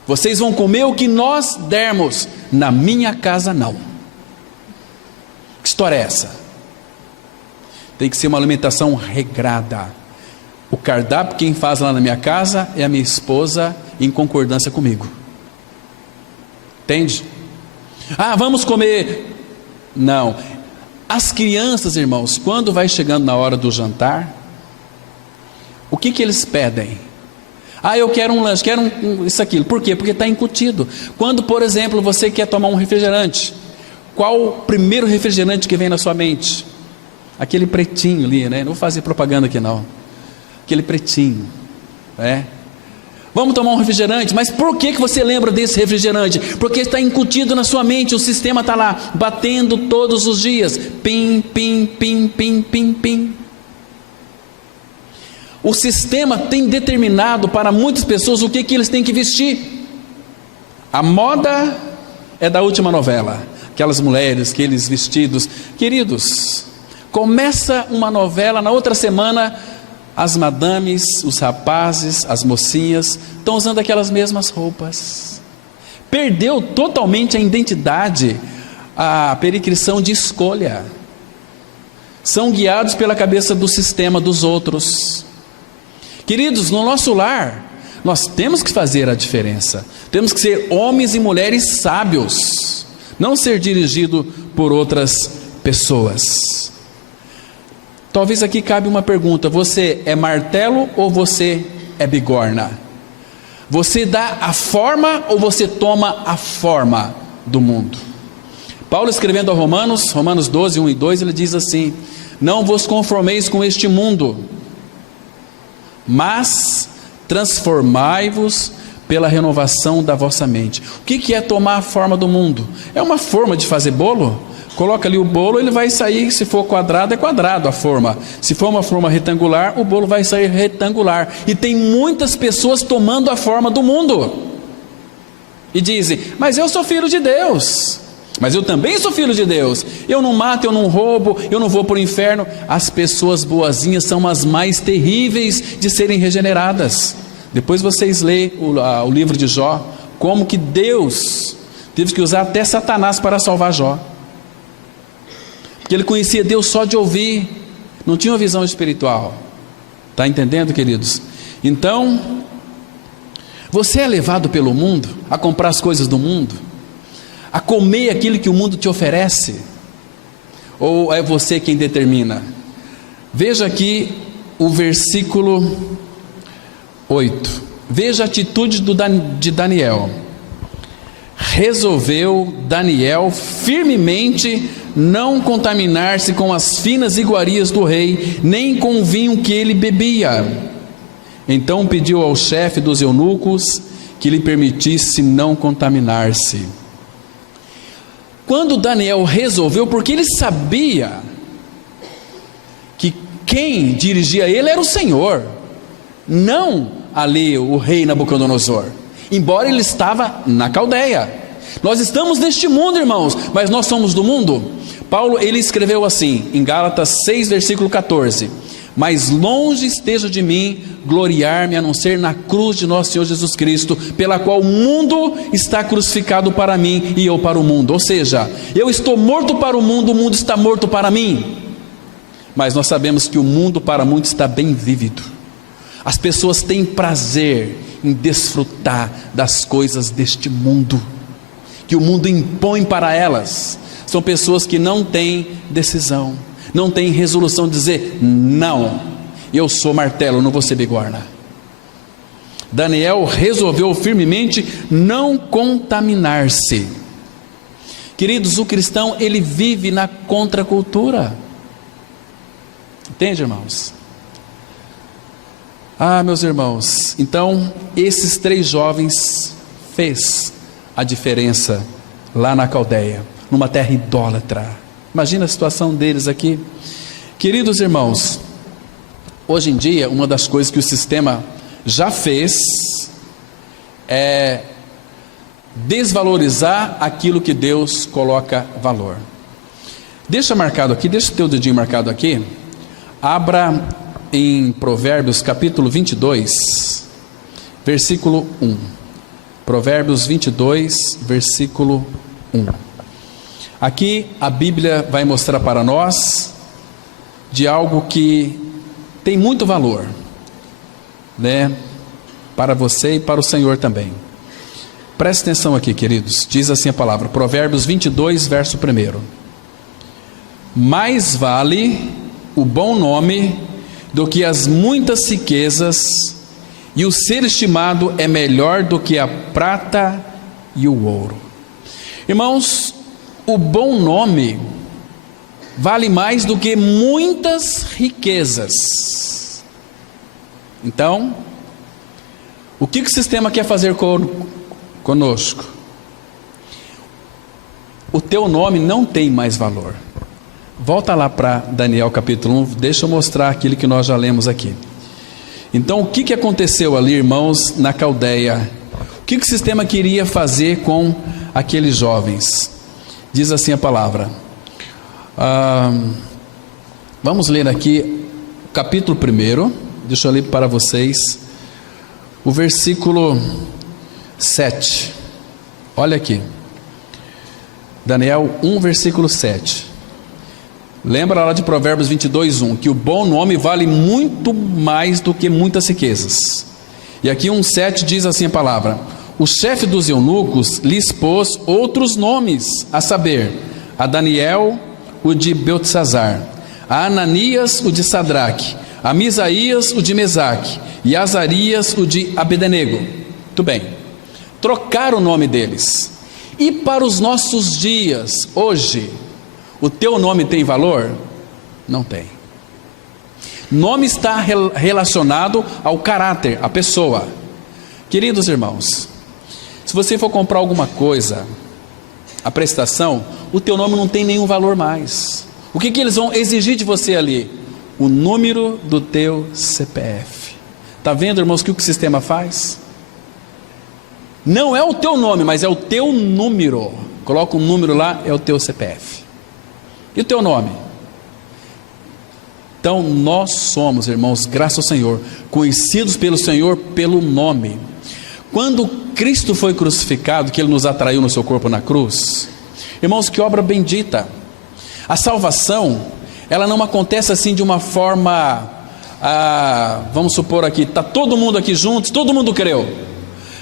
Vocês vão comer o que nós dermos, na minha casa não. Que história é essa? Tem que ser uma alimentação regrada. O cardápio quem faz lá na minha casa é a minha esposa, em concordância comigo. Entende? Ah, vamos comer. Não. As crianças, irmãos, quando vai chegando na hora do jantar, o que eles pedem? Ah, eu quero um lanche, quero isso, aquilo. Por quê? Porque está incutido. Quando, por exemplo, você quer tomar um refrigerante, qual o primeiro refrigerante que vem na sua mente? Aquele pretinho ali, né? Não vou fazer propaganda aqui não. Aquele pretinho, né? Vamos tomar um refrigerante, mas por que você lembra desse refrigerante? Porque está incutido na sua mente, o sistema está lá, batendo todos os dias, pim, pim, pim, pim, pim, pim. O sistema tem determinado para muitas pessoas o que eles têm que vestir. A moda é da última novela, aquelas mulheres, aqueles vestidos. Queridos, começa uma novela, na outra semana as madames, os rapazes, as mocinhas estão usando aquelas mesmas roupas. Perdeu totalmente a identidade, a pericrição de escolha. São guiados pela cabeça do sistema dos outros. Queridos, no nosso lar, nós temos que fazer a diferença. Temos que ser homens e mulheres sábios, não ser dirigido por outras pessoas. Talvez aqui cabe uma pergunta: você é martelo ou você é bigorna? Você dá a forma ou você toma a forma do mundo? Paulo, escrevendo a Romanos 12, 1 e 2, ele diz assim: não vos conformeis com este mundo, mas transformai-vos pela renovação da vossa mente. O que é tomar a forma do mundo? É uma forma de fazer bolo? Coloca ali o bolo, ele vai sair, se for quadrado, é quadrado a forma. Se for uma forma retangular, o bolo vai sair retangular. E tem muitas pessoas tomando a forma do mundo. E dizem: mas eu sou filho de Deus. Mas eu também sou filho de Deus. Eu não mato, eu não roubo, eu não vou para o inferno. As pessoas boazinhas são as mais terríveis de serem regeneradas. Depois vocês leem o livro de Jó, como que Deus teve que usar até Satanás para salvar Jó. Porque ele conhecia Deus só de ouvir, não tinha uma visão espiritual. Está entendendo, queridos? Então, você é levado pelo mundo a comprar as coisas do mundo, a comer aquilo que o mundo te oferece, ou é você quem determina? Veja aqui o versículo 8. Veja a atitude de Daniel. Resolveu Daniel firmemente não contaminar-se com as finas iguarias do rei, nem com o vinho que ele bebia. Então pediu ao chefe dos eunucos que lhe permitisse não contaminar-se. Quando Daniel resolveu, porque ele sabia que quem dirigia ele era o Senhor, não ali o rei Nabucodonosor, embora ele estava na Caldeia. Nós estamos neste mundo, irmãos, mas nós somos do mundo. Paulo, ele escreveu assim, em Gálatas 6, versículo 14: mas longe esteja de mim gloriar-me, a não ser na cruz de nosso Senhor Jesus Cristo, pela qual o mundo está crucificado para mim e eu para o mundo. Ou seja, eu estou morto para o mundo está morto para mim. Mas nós sabemos que o mundo para muitos está bem vívido. As pessoas têm prazer em desfrutar das coisas deste mundo, que o mundo impõe para elas. São pessoas que não têm decisão, não têm resolução de dizer: não, eu sou martelo, não vou ser bigorna. Daniel resolveu firmemente não contaminar-se. Queridos, o cristão, ele vive na contracultura. Entende, irmãos? Meus irmãos, então esses 3 jovens fez a diferença lá na Caldeia, numa terra idólatra. Imagina a situação deles aqui. Queridos irmãos, hoje em dia, uma das coisas que o sistema já fez é desvalorizar aquilo que Deus coloca valor. Deixa marcado aqui, deixa o teu dedinho marcado aqui. Abra em Provérbios capítulo 22, versículo 1. Provérbios 22, versículo 1. Aqui a Bíblia vai mostrar para nós de algo que tem muito valor, né? Para você e para o Senhor também. Preste atenção aqui, queridos. Diz assim a palavra, Provérbios 22, verso 1: mais vale o bom nome do que as muitas riquezas, e o ser estimado é melhor do que a prata e o ouro. Irmãos, o bom nome vale mais do que muitas riquezas. Então, o que o sistema quer fazer conosco? O teu nome não tem mais valor. Volta lá para Daniel capítulo 1, deixa eu mostrar aquilo que nós já lemos aqui. Então, o que aconteceu ali, irmãos, na Caldeia? O que o sistema queria fazer com aqueles jovens? Diz assim a palavra. Vamos ler aqui o capítulo 1, deixa eu ler para vocês, o versículo 7. Olha aqui, Daniel 1, versículo 7. Lembra lá de Provérbios 22, 1, que o bom nome vale muito mais do que muitas riquezas. E aqui 1,7 diz assim a palavra: o chefe dos eunucos lhes pôs outros nomes, a saber, a Daniel, o de Beltesazar, a Ananias, o de Sadraque, a Misaías, o de Mesaque, e a Azarias, o de Abednego. Muito bem, trocaram o nome deles. E para os nossos dias, hoje, o teu nome tem valor? Não tem. Nome está relacionado ao caráter, à pessoa. Queridos irmãos, se você for comprar alguma coisa, a prestação, o teu nome não tem nenhum valor mais. O que eles vão exigir de você ali? O número do teu CPF. Está vendo, irmãos, que o sistema faz? Não é o teu nome, mas é o teu número. Coloca um número lá, é o teu CPF. E o teu nome? Então nós somos, irmãos, graças ao Senhor, conhecidos pelo Senhor pelo nome. Quando Cristo foi crucificado, que Ele nos atraiu no seu corpo na cruz, irmãos, que obra bendita. A salvação, ela não acontece assim de uma forma, vamos supor aqui, está todo mundo aqui juntos, todo mundo creu.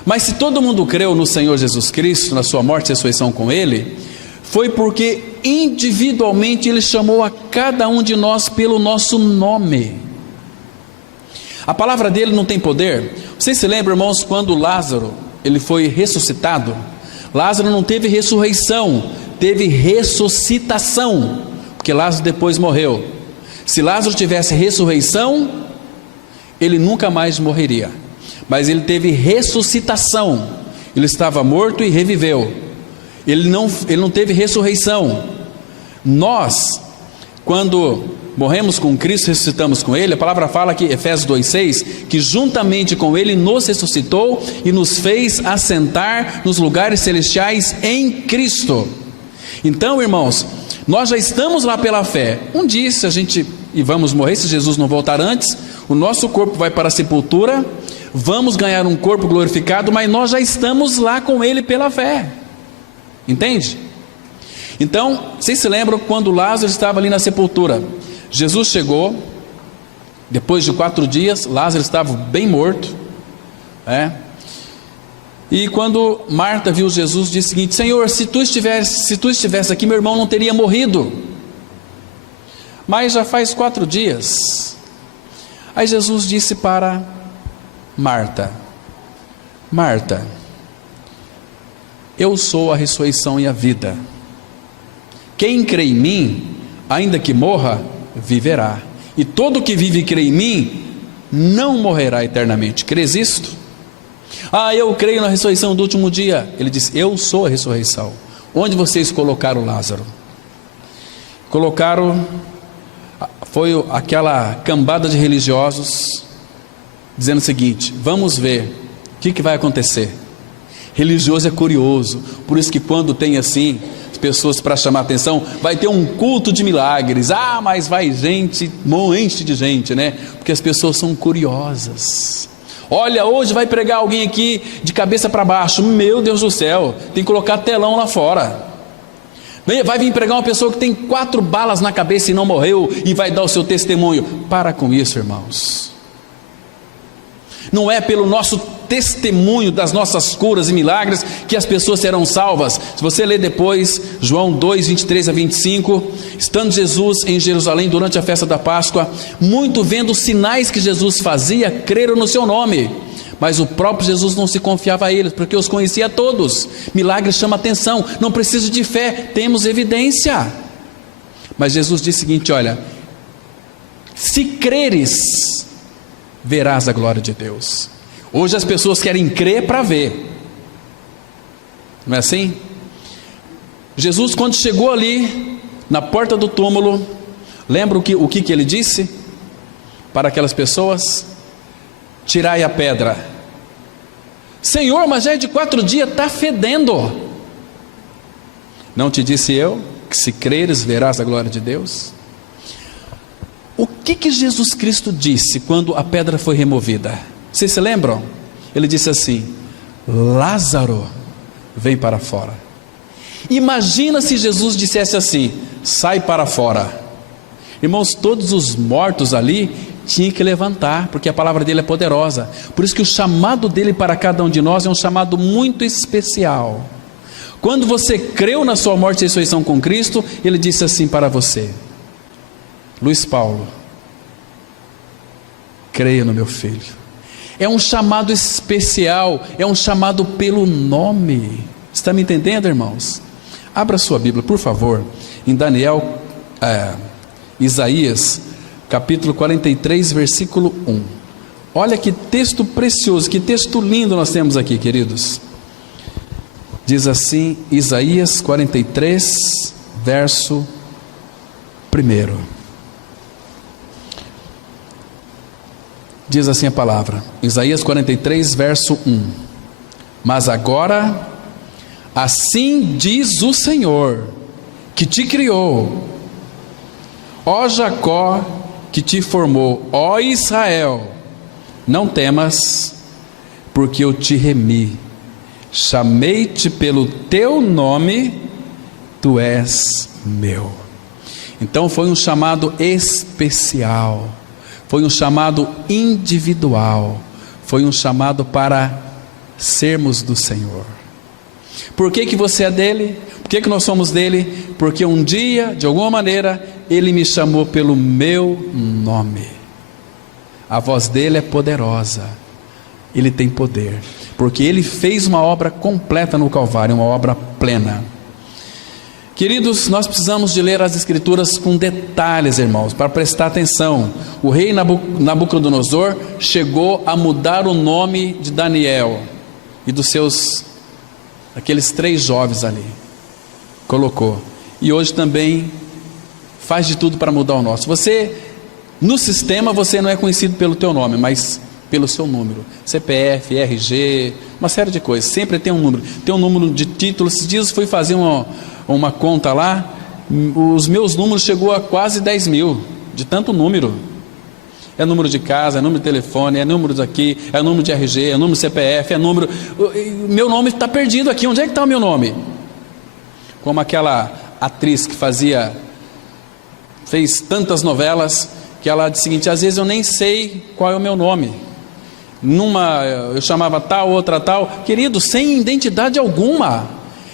Mas se todo mundo creu no Senhor Jesus Cristo, na sua morte e ressurreição com Ele, foi porque individualmente Ele chamou a cada um de nós pelo nosso nome. A palavra dele não tem poder? Vocês se lembram, irmãos, quando Lázaro, ele foi ressuscitado? Lázaro não teve ressurreição, teve ressuscitação, porque Lázaro depois morreu. Se Lázaro tivesse ressurreição, ele nunca mais morreria, mas ele teve ressuscitação. Ele estava morto e reviveu. Ele não teve ressurreição. Nós, quando morremos com Cristo, ressuscitamos com Ele, a palavra fala que, Efésios 2,6, que juntamente com Ele nos ressuscitou e nos fez assentar nos lugares celestiais em Cristo. Então, irmãos, nós já estamos lá pela fé. Um dia, se a gente vamos morrer, se Jesus não voltar antes, o nosso corpo vai para a sepultura, vamos ganhar um corpo glorificado, mas nós já estamos lá com Ele pela fé. Entende? Então, vocês se lembram quando Lázaro estava ali na sepultura? Jesus chegou, depois de 4 dias, Lázaro estava bem morto, e quando Marta viu Jesus, disse o seguinte: Senhor, se tu estivesse aqui, meu irmão não teria morrido. Mas já faz 4 dias. Aí Jesus disse para Marta: Marta, eu sou a ressurreição e a vida. Quem crê em mim, ainda que morra, viverá. E todo que vive e crê em mim, não morrerá eternamente. Crês isto? Eu creio na ressurreição do último dia. Ele disse: eu sou a ressurreição. Onde vocês colocaram Lázaro? Foi aquela cambada de religiosos, dizendo o seguinte: vamos ver o que vai acontecer. Religioso é curioso, por isso que quando tem assim, pessoas para chamar atenção, vai ter um culto de milagres, mas vai gente, enche de gente, né? Porque as pessoas são curiosas. Olha, hoje vai pregar alguém aqui de cabeça para baixo, meu Deus do céu, tem que colocar telão lá fora. Vai vir pregar uma pessoa que tem 4 balas na cabeça e não morreu, e vai dar o seu testemunho. Para com isso, irmãos. Não é pelo nosso testemunho das nossas curas e milagres que as pessoas serão salvas. Se você ler depois João 2, 23 a 25, estando Jesus em Jerusalém durante a festa da Páscoa, muito vendo os sinais que Jesus fazia, creram no seu nome. Mas o próprio Jesus não se confiava a eles, porque os conhecia todos. Milagres chamam atenção, não precisa de fé, temos evidência. Mas Jesus disse o seguinte: olha, se creres, verás a glória de Deus. Hoje as pessoas querem crer para ver, não é assim? Jesus, quando chegou ali na porta do túmulo, lembra o que ele disse para aquelas pessoas? Tirai a pedra. Senhor, mas já é de 4 dias, está fedendo. Não te disse eu que se creres verás a glória de Deus? O que Jesus Cristo disse quando a pedra foi removida? Vocês se lembram? Ele disse assim: Lázaro, vem para fora. Imagina se Jesus dissesse assim: sai para fora. Irmãos, todos os mortos ali tinham que levantar, porque a palavra dele é poderosa. Por isso que o chamado dele para cada um de nós é um chamado muito especial. Quando você creu na sua morte e ressurreição com Cristo, ele disse assim para você: Luiz Paulo, creia no meu filho. É um chamado especial, é um chamado pelo nome. Está me entendendo, irmãos? Abra sua Bíblia, por favor, em Isaías, capítulo 43, versículo 1. Olha que texto precioso, que texto lindo nós temos aqui, queridos. Diz assim, Isaías 43, verso 1. Diz assim a palavra, Isaías 43, verso 1. Mas agora, assim diz o Senhor, que te criou, ó Jacó, que te formou, ó Israel, não temas, porque eu te remi, chamei-te pelo teu nome, tu és meu. Então foi um chamado especial, foi um chamado individual, foi um chamado para sermos do Senhor. Por que você é dele? Por que nós somos dele? Porque um dia, de alguma maneira, ele me chamou pelo meu nome. A voz dele é poderosa, ele tem poder, porque ele fez uma obra completa no Calvário, uma obra plena. Queridos, nós precisamos de ler as Escrituras com detalhes, irmãos, para prestar atenção. O rei Nabucodonosor chegou a mudar o nome de Daniel e dos aqueles 3 jovens ali. colocou. E hoje também faz de tudo para mudar o nosso. Você, no sistema, você não é conhecido pelo teu nome, mas pelo seu número. CPF, RG, uma série de coisas. Sempre tem um número. Tem um número de títulos. Esses dias fui fazer uma conta lá. Os meus números chegou a quase 10 mil. De tanto número. É número de casa, é número de telefone, é número daqui, é número de RG, é número de CPF, é número... Meu nome está perdido aqui. Onde é que está o meu nome? Como aquela atriz que fez tantas novelas, que ela disse o seguinte: às vezes eu nem sei qual é o meu nome. Eu chamava tal, outra tal. Querido, sem identidade alguma.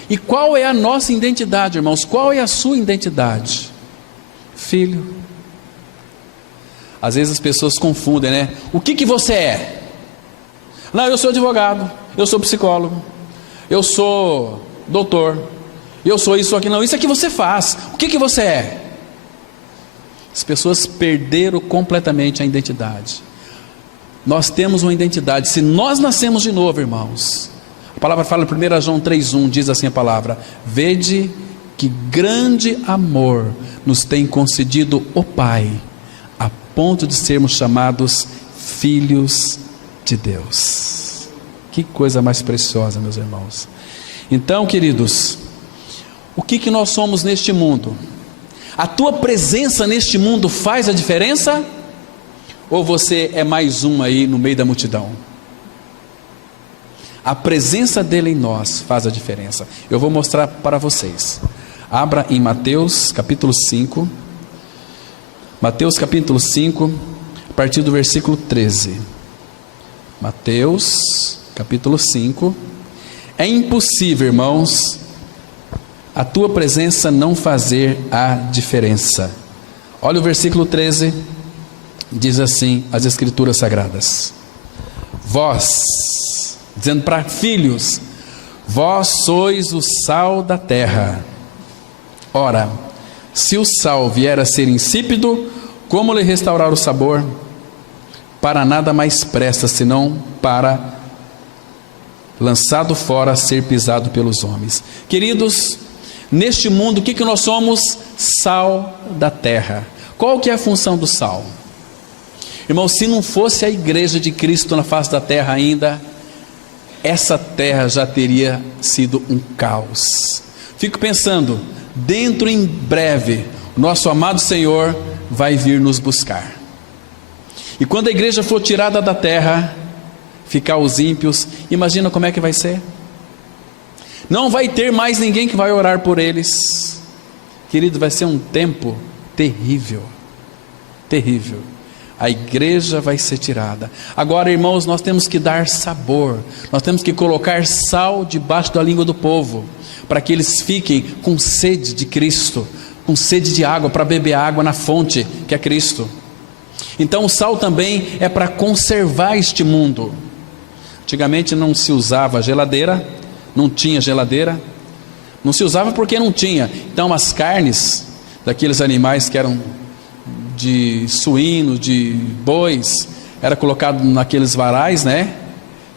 E qual é a nossa identidade, irmãos? Qual é a sua identidade? Filho. Às vezes as pessoas confundem, né? O que você é? Não, eu sou advogado, eu sou psicólogo, eu sou doutor, eu sou isso aqui. Não, isso é que você faz. O que você é? As pessoas perderam completamente a identidade. Nós temos uma identidade. Se nós nascemos de novo, irmãos, a palavra fala em 1 João 3,1, diz assim a palavra: vede que grande amor nos tem concedido o Pai, a ponto de sermos chamados filhos de Deus. Que coisa mais preciosa, meus irmãos. Então, queridos, o que nós somos neste mundo? A tua presença neste mundo faz a diferença? Ou você é mais um aí no meio da multidão? A presença dele em nós faz a diferença. Eu vou mostrar para vocês. Abra em Mateus capítulo 5. Mateus capítulo 5, a partir do versículo 13. Mateus capítulo 5. É impossível, irmãos, a tua presença não fazer a diferença. Olha o versículo 13. Diz assim as Escrituras Sagradas: vós, dizendo para filhos, vós sois o sal da terra. Ora, se o sal vier a ser insípido, como lhe restaurar o sabor? Para nada mais presta, senão para, lançado fora, ser pisado pelos homens. Queridos, neste mundo, o que nós somos? Sal da terra. Qual que é a função do sal? Irmão, se não fosse a igreja de Cristo na face da terra ainda, essa terra já teria sido um caos. Fico pensando, dentro em breve, nosso amado Senhor vai vir nos buscar. E quando a igreja for tirada da terra, ficar os ímpios, imagina como é que vai ser? Não vai ter mais ninguém que vai orar por eles. Querido, vai ser um tempo terrível. Terrível. A igreja vai ser tirada. Agora, irmãos, nós temos que dar sabor. Nós temos que colocar sal debaixo da língua do povo, para que eles fiquem com sede de Cristo, com sede de água, para beber água na fonte, que é Cristo. Então o sal também é para conservar este mundo. Antigamente não se usava geladeira, não tinha geladeira, não se usava porque não tinha. Então as carnes daqueles animais que eram de suíno, de bois, era colocado naqueles varais, né?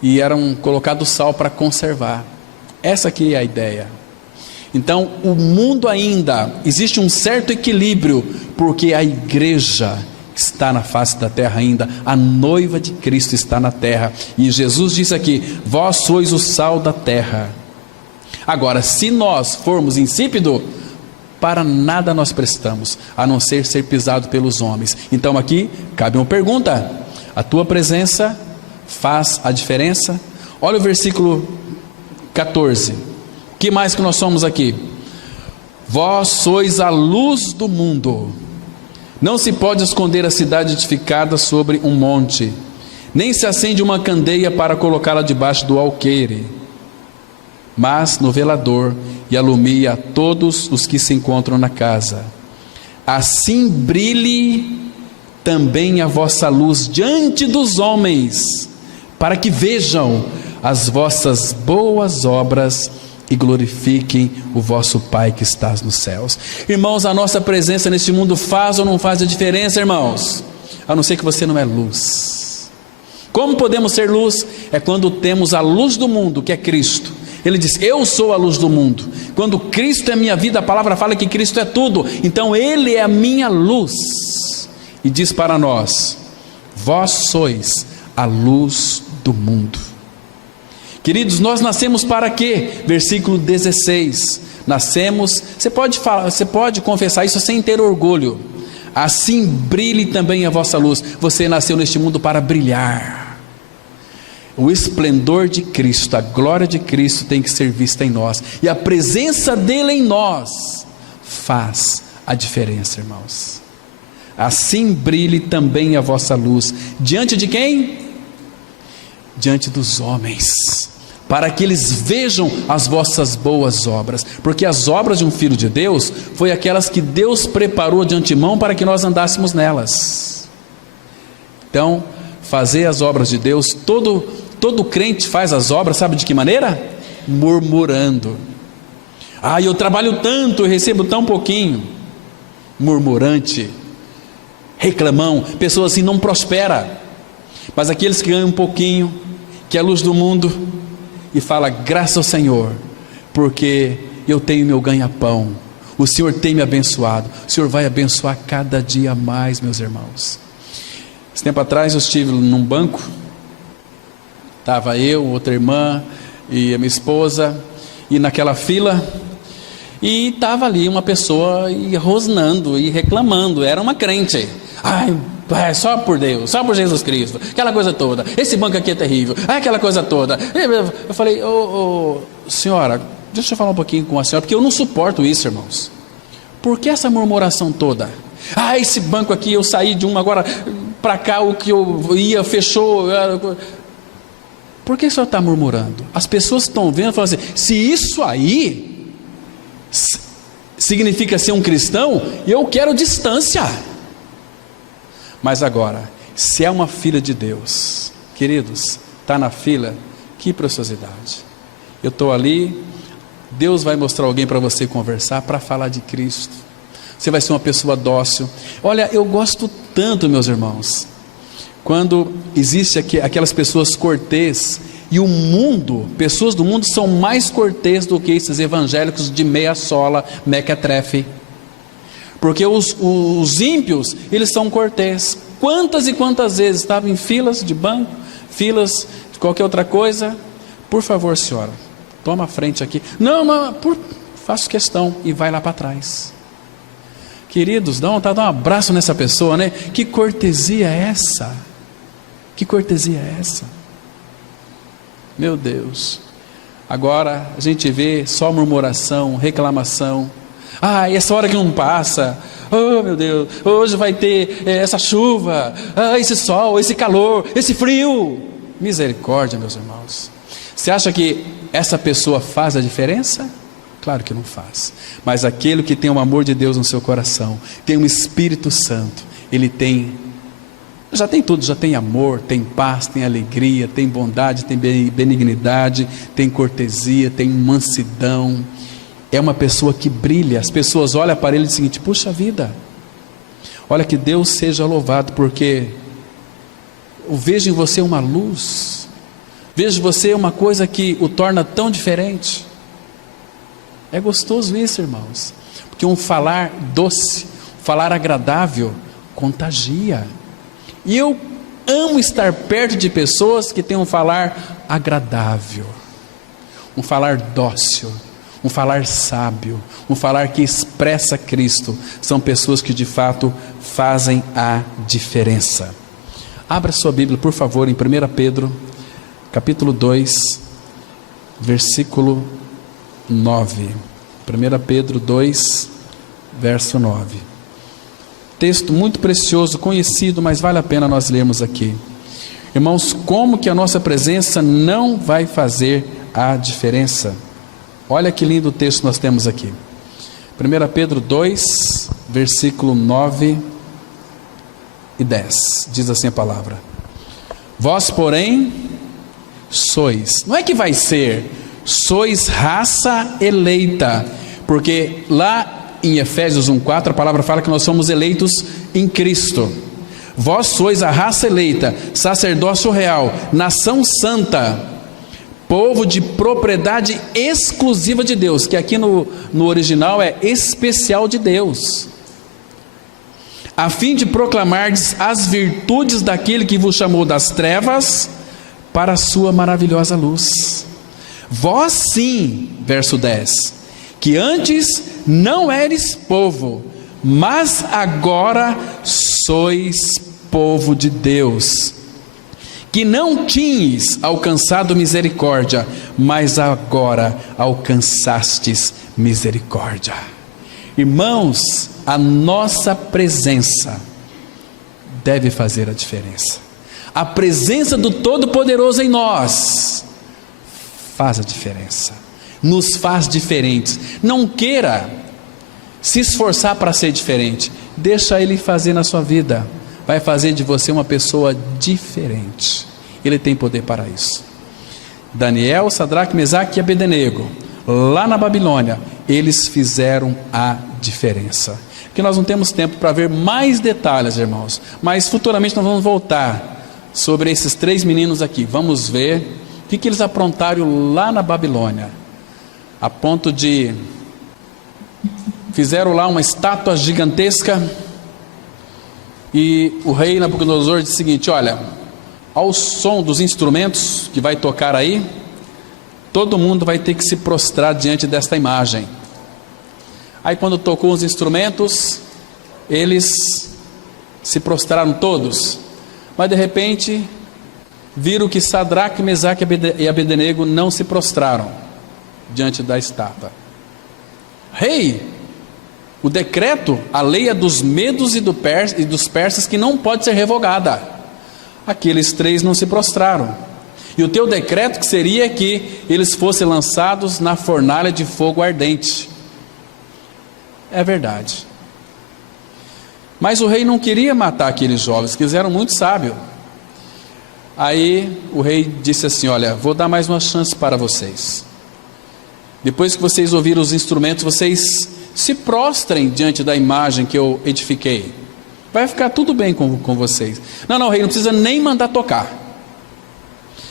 E eram colocado sal para conservar. Essa aqui é a ideia. Então o mundo ainda existe um certo equilíbrio, porque a igreja está na face da terra ainda, a noiva de Cristo está na terra, e Jesus disse aqui: vós sois o sal da terra. Agora, se nós formos insípidos, para nada nós prestamos, a não ser pisado pelos homens. Então aqui cabe uma pergunta: a tua presença faz a diferença? Olha o versículo 14. O que mais que nós somos aqui? Vós sois a luz do mundo. Não se pode esconder a cidade edificada sobre um monte, nem se acende uma candeia para colocá-la debaixo do alqueire, mas no velador, e alumia a todos os que se encontram na casa. Assim brilhe também a vossa luz diante dos homens, para que vejam as vossas boas obras e glorifiquem o vosso Pai que está nos céus. Irmãos, a nossa presença neste mundo faz ou não faz a diferença, irmãos? A não ser que você não é luz. Como podemos ser luz? É quando temos a luz do mundo, que é Cristo, Ele diz: eu sou a luz do mundo. Quando Cristo é minha vida, a palavra fala que Cristo é tudo. Então Ele é a minha luz. E diz para nós: vós sois a luz do mundo. Queridos, nós nascemos para quê? Versículo 16. Nascemos, você pode confessar isso sem ter orgulho. Assim brilhe também a vossa luz. Você nasceu neste mundo para brilhar. O esplendor de Cristo, a glória de Cristo tem que ser vista em nós. E a presença dele em nós faz a diferença, irmãos. Assim brilhe também a vossa luz. Diante de quem? Diante dos homens, para que eles vejam as vossas boas obras. Porque as obras de um filho de Deus foi aquelas que Deus preparou de antemão para que nós andássemos nelas. Então, fazer as obras de Deus, todo crente faz as obras, sabe de que maneira? Murmurando. Eu trabalho tanto, eu recebo tão pouquinho. Murmurante, reclamão. Pessoas assim não prospera. Mas aqueles que ganham um pouquinho, que é a luz do mundo, e fala: graças ao Senhor, porque eu tenho meu ganha-pão, o Senhor tem me abençoado, o Senhor vai abençoar cada dia mais, meus irmãos. Esse tempo atrás eu estive num banco, estava eu, outra irmã e a minha esposa, e naquela fila, e estava ali uma pessoa rosnando e reclamando, era uma crente. Só por Deus, só por Jesus Cristo, aquela coisa toda, esse banco aqui é terrível, aquela coisa toda. Eu falei: senhora, deixa eu falar um pouquinho com a senhora, porque eu não suporto isso, irmãos. Por que essa murmuração toda? Esse banco aqui, eu saí de um, agora para cá o que eu ia fechou. Por que o senhor está murmurando? As pessoas estão vendo e falam assim: se isso aí significa ser um cristão, eu quero distância. Mas agora, se é uma filha de Deus, queridos, está na fila, que preciosidade. Eu estou ali, Deus vai mostrar alguém para você conversar, para falar de Cristo. Você vai ser uma pessoa dócil. Olha, eu gosto tanto, meus irmãos, quando existe aquelas pessoas cortês, e o mundo, pessoas do mundo são mais cortês do que esses evangélicos de meia sola, mequetrefe. Porque os ímpios, eles são cortês. Quantas e quantas vezes estavam em filas de banco, filas de qualquer outra coisa. Por favor, senhora, toma a frente aqui. Não, faço questão, e vai lá para trás. Queridos, dá vontade de dar um abraço nessa pessoa, né? Que cortesia é essa? Que cortesia é essa? Meu Deus. Agora a gente vê só murmuração, reclamação. Essa hora que não passa. Meu Deus, hoje vai ter essa chuva, esse sol, esse calor, esse frio. Misericórdia, meus irmãos. Você acha que essa pessoa faz a diferença? Claro que não faz. Mas aquele que tem o amor de Deus no seu coração, tem um Espírito Santo, ele já tem tudo, já tem amor, tem paz, tem alegria, tem bondade, tem benignidade, tem cortesia, tem mansidão. É uma pessoa que brilha. As pessoas olham para ele e dizem o seguinte: puxa vida, olha, que Deus seja louvado, porque eu vejo em você uma luz, vejo em você uma coisa que o torna tão diferente. É gostoso isso, irmãos, porque um falar doce, um falar agradável, contagia. E eu amo estar perto de pessoas que têm um falar agradável, um falar dócil, um falar sábio, um falar que expressa Cristo. São pessoas que de fato fazem a diferença. Abra sua Bíblia, por favor, em 1 Pedro, capítulo 2, versículo 9. 1 Pedro 2, verso 9. Texto muito precioso, conhecido, mas vale a pena nós lermos aqui. Irmãos, como que a nossa presença não vai fazer a diferença? Olha que lindo o texto que nós temos aqui. 1 Pedro 2, versículo 9 e 10. Diz assim a palavra: vós, porém, sois, não é que vai ser, sois raça eleita, porque lá em Efésios 1,4 a palavra fala que nós somos eleitos em Cristo. Vós sois a raça eleita, sacerdócio real, nação santa, povo de propriedade exclusiva de Deus, que aqui no original é especial de Deus, a fim de proclamardes as virtudes daquele que vos chamou das trevas para a sua maravilhosa luz. Vós sim, verso 10, que antes não eres povo, mas agora sois povo de Deus, que não tinhas alcançado misericórdia, mas agora alcançastes misericórdia. Irmãos, a nossa presença deve fazer a diferença. A presença do Todo-Poderoso em nós faz a diferença, nos faz diferentes. Não queira se esforçar para ser diferente, deixa Ele fazer na sua vida, vai fazer de você uma pessoa diferente. Ele tem poder para isso. Daniel, Sadraque, Mesaque e Abednego, lá na Babilônia, eles fizeram a diferença. Que nós não temos tempo para ver mais detalhes, irmãos, mas futuramente nós vamos voltar sobre esses 3 meninos aqui. Vamos ver o que eles aprontaram lá na Babilônia, a ponto de fizeram lá uma estátua gigantesca, e o rei Nabucodonosor disse o seguinte: olha, ao som dos instrumentos que vai tocar aí, todo mundo vai ter que se prostrar diante desta imagem. Aí quando tocou os instrumentos, eles se prostraram todos, mas de repente viram que Sadraque, Mesaque e Abednego não se prostraram diante da estátua. Rei, o decreto, a lei é dos medos e dos persas que não pode ser revogada. Aqueles 3 não se prostraram, e o teu decreto que seria que eles fossem lançados na fornalha de fogo ardente. É verdade, mas o rei não queria matar aqueles jovens, que eles eram muito sábios. Aí o rei disse assim: olha, vou dar mais uma chance para vocês. Depois que vocês ouviram os instrumentos, vocês se prostrem diante da imagem que eu edifiquei, vai ficar tudo bem com vocês. Não, rei, não precisa nem mandar tocar.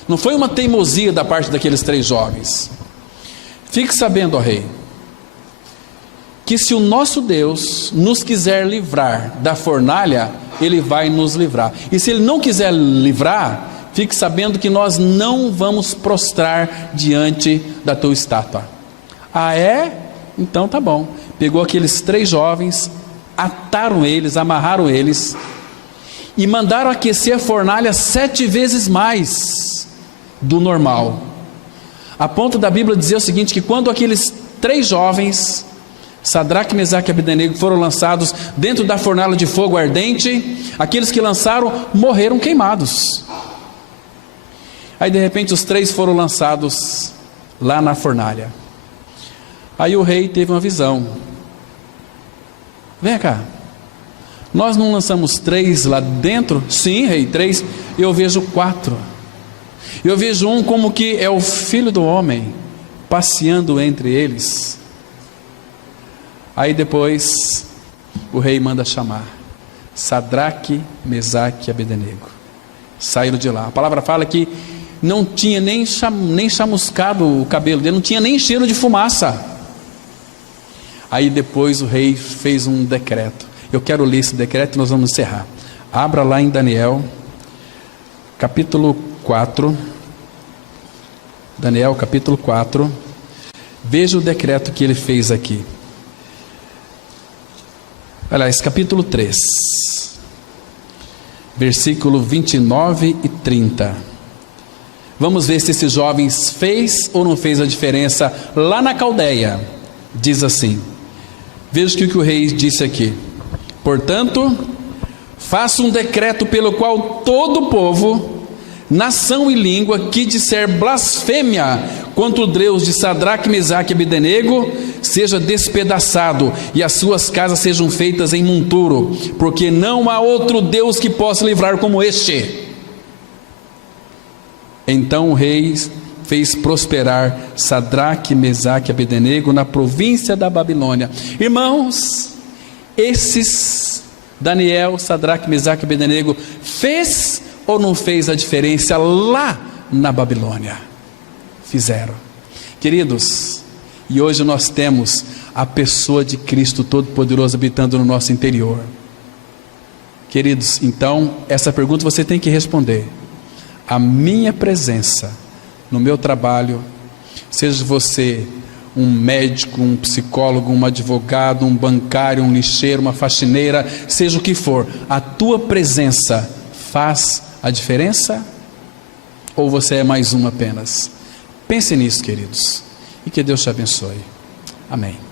Não foi uma teimosia da parte daqueles 3 jovens. Fique sabendo, ó rei, que se o nosso Deus nos quiser livrar da fornalha, Ele vai nos livrar. E se Ele não quiser livrar, fique sabendo que nós não vamos prostrar diante da tua estátua. Ah, é? Então tá bom. Pegou aqueles 3 jovens, ataram eles, amarraram eles e mandaram aquecer a fornalha 7 vezes mais do normal, a ponto da Bíblia dizer o seguinte: que quando aqueles 3 jovens, Sadraque, Mesaque e Abednego, foram lançados dentro da fornalha de fogo ardente, aqueles que lançaram morreram queimados. Aí de repente os 3 foram lançados lá na fornalha. Aí o rei teve uma visão: vem cá, nós não lançamos 3 lá dentro? Sim, rei, 3. Eu vejo 4. Eu vejo um como que é o filho do homem passeando entre eles. Aí depois o rei manda chamar Sadraque, Mesaque e Abednego. Saíram de lá. A palavra fala que não tinha nem chamuscado o cabelo dele, não tinha nem cheiro de fumaça. Aí depois o rei fez um decreto. Eu quero ler esse decreto e nós vamos encerrar. Abra lá em Daniel, capítulo 4. Daniel, capítulo 4. Veja o decreto que ele fez aqui. Aliás, capítulo 3. Versículo 29 e 30. Vamos ver se esses jovens fez ou não fez a diferença lá na Caldeia. Diz assim: veja o que o rei disse aqui: portanto, faça um decreto pelo qual todo povo, nação e língua que disser blasfêmia contra o Deus de Sadraque, Mesaque e Abednego seja despedaçado e as suas casas sejam feitas em monturo, porque não há outro Deus que possa livrar como este. Então o rei fez prosperar Sadraque, Mesaque e Abednego na província da Babilônia. Irmãos, esses Daniel, Sadraque, Mesaque e Abednego fez ou não fez a diferença lá na Babilônia? fizeram. Queridos, e hoje nós temos a pessoa de Cristo Todo-Poderoso habitando no nosso interior. Queridos, então, essa pergunta você tem que responder. A minha presença no meu trabalho, seja você um médico, um psicólogo, um advogado, um bancário, um lixeiro, uma faxineira, seja o que for, a tua presença faz a diferença? Ou você é mais um apenas? Pense nisso, queridos, e que Deus te abençoe. Amém.